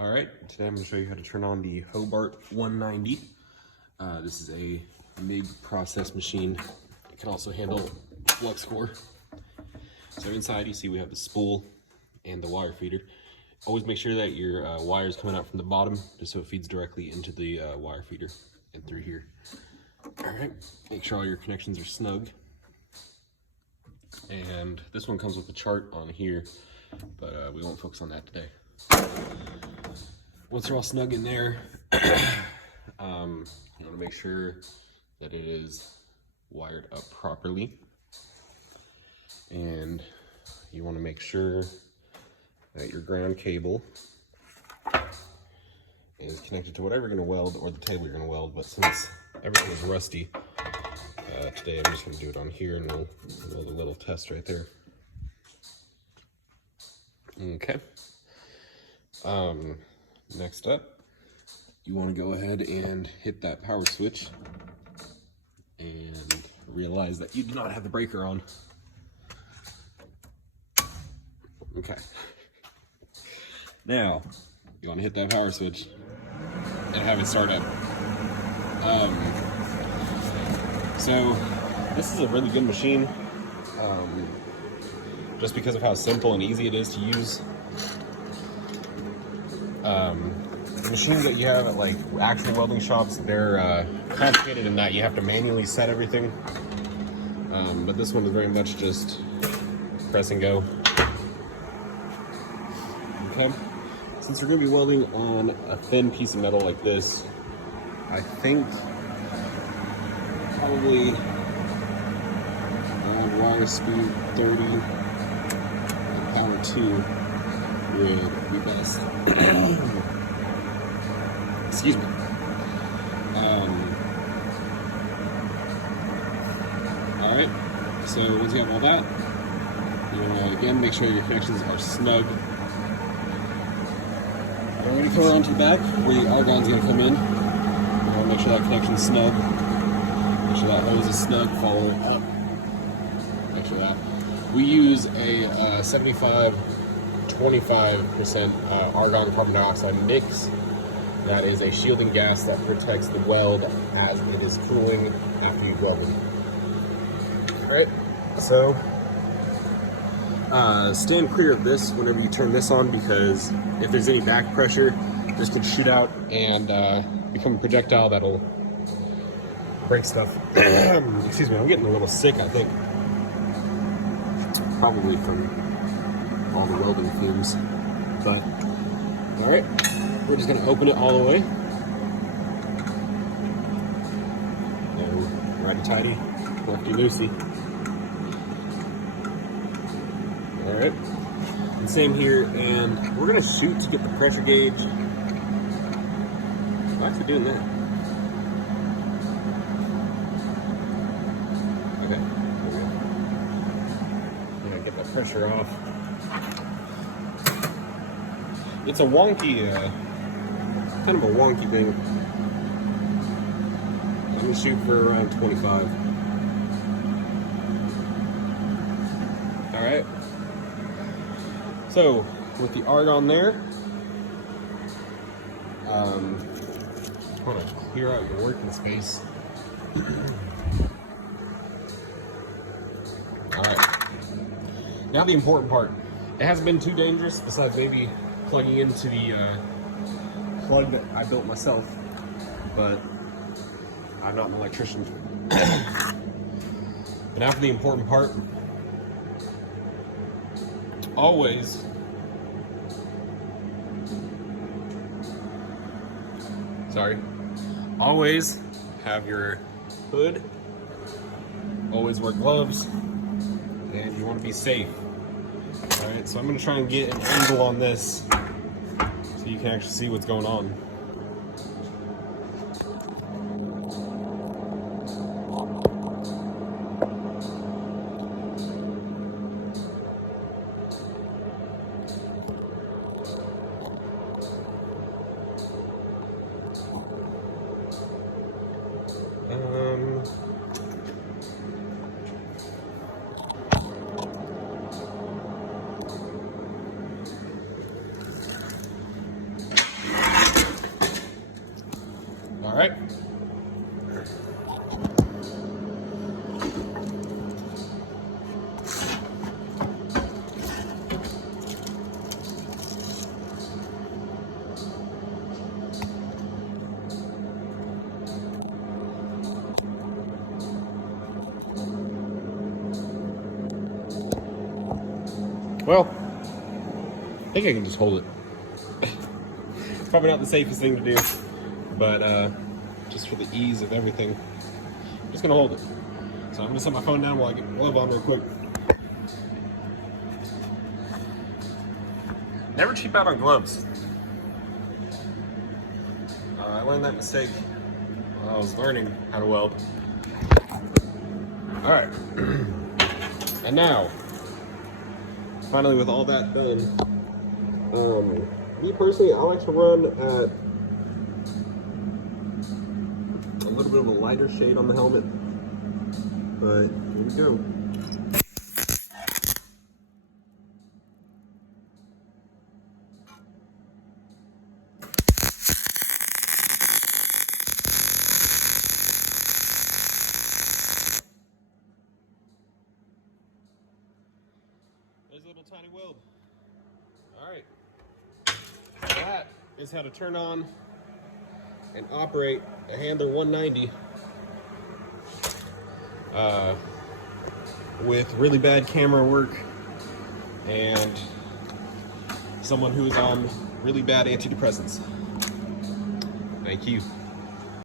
All right, today I'm going to show you how to turn on the Hobart 190. This is a MIG process machine. It can also handle flux core. So inside you see we have the spool and the wire feeder. Always make sure that your wire is coming out from the bottom just so it feeds directly into the wire feeder and through here. All right, make sure all your connections are snug. And this one comes with a chart on here, but we won't focus on that today. Once they're all snug in there, you want to make sure that it is wired up properly. And you want to make sure that your ground cable is connected to whatever you're going to weld or the table you're going to weld. But since everything is rusty, today I'm just going to do it on here, and we'll do a little test right there. Okay. Next up, you want to go ahead and hit that power switch and realize that you do not have the breaker on. Okay. Now, you want to hit that power switch and have it start up. So, this is a really good machine, just because of how simple and easy it is to use. The machines that you have at like actual welding shops, they're complicated in that you have to manually set everything. But this one is very much just press and go. Okay. Since we're going to be welding on a thin piece of metal like this, I think probably wire speed 30 and power 2 would be best. Excuse me. Alright, so once you have all that, you want to again make sure your connections are snug. We're going to come around to the back where the argon's going to come in. You want to make sure that connection's snug. Make sure that hose is snug, follow it up. Make sure that. We use a 75-25% argon carbon dioxide mix. That is a shielding gas that protects the weld as it is cooling after you've welded. Alright, so stand clear of this whenever you turn this on, because if there's any back pressure, this could shoot out and become a projectile that'll break stuff. Excuse me, I'm getting a little sick, I think. Probably from all the welding fumes. But, alright, we're just going to open it all the way. And righty-tighty, lefty-loosey. Alright, and same here, and we're going to shoot to get the pressure gauge. Why are we doing that? Okay, there we go. Yeah, get that pressure off. It's a wonky, kind of a wonky thing. I'm going to shoot for around 25. Alright. So, with the argon there, I want to clear out your working space. Alright. Now the important part. It hasn't been too dangerous, besides maybe plugging into the plug that I built myself, but I'm not an electrician. But now for the important part. Always have your hood, always wear gloves, and you want to be safe. Alright, so I'm going to try and get an angle on this so you can actually see what's going on. Well, I think I can just hold it. It's probably not the safest thing to do, but just for the ease of everything, I'm just gonna hold it. So I'm gonna set my phone down while I get my glove on real quick. Never cheap out on gloves. I learned that mistake while I was learning how to weld. All right, and now, finally with all that done, me personally, I like to run at a little bit of a lighter shade on the helmet, but here we go. There's a little tiny weld. All right, that is how to turn on and operate a Handler 190 with really bad camera work and someone who is on really bad antidepressants. Thank you.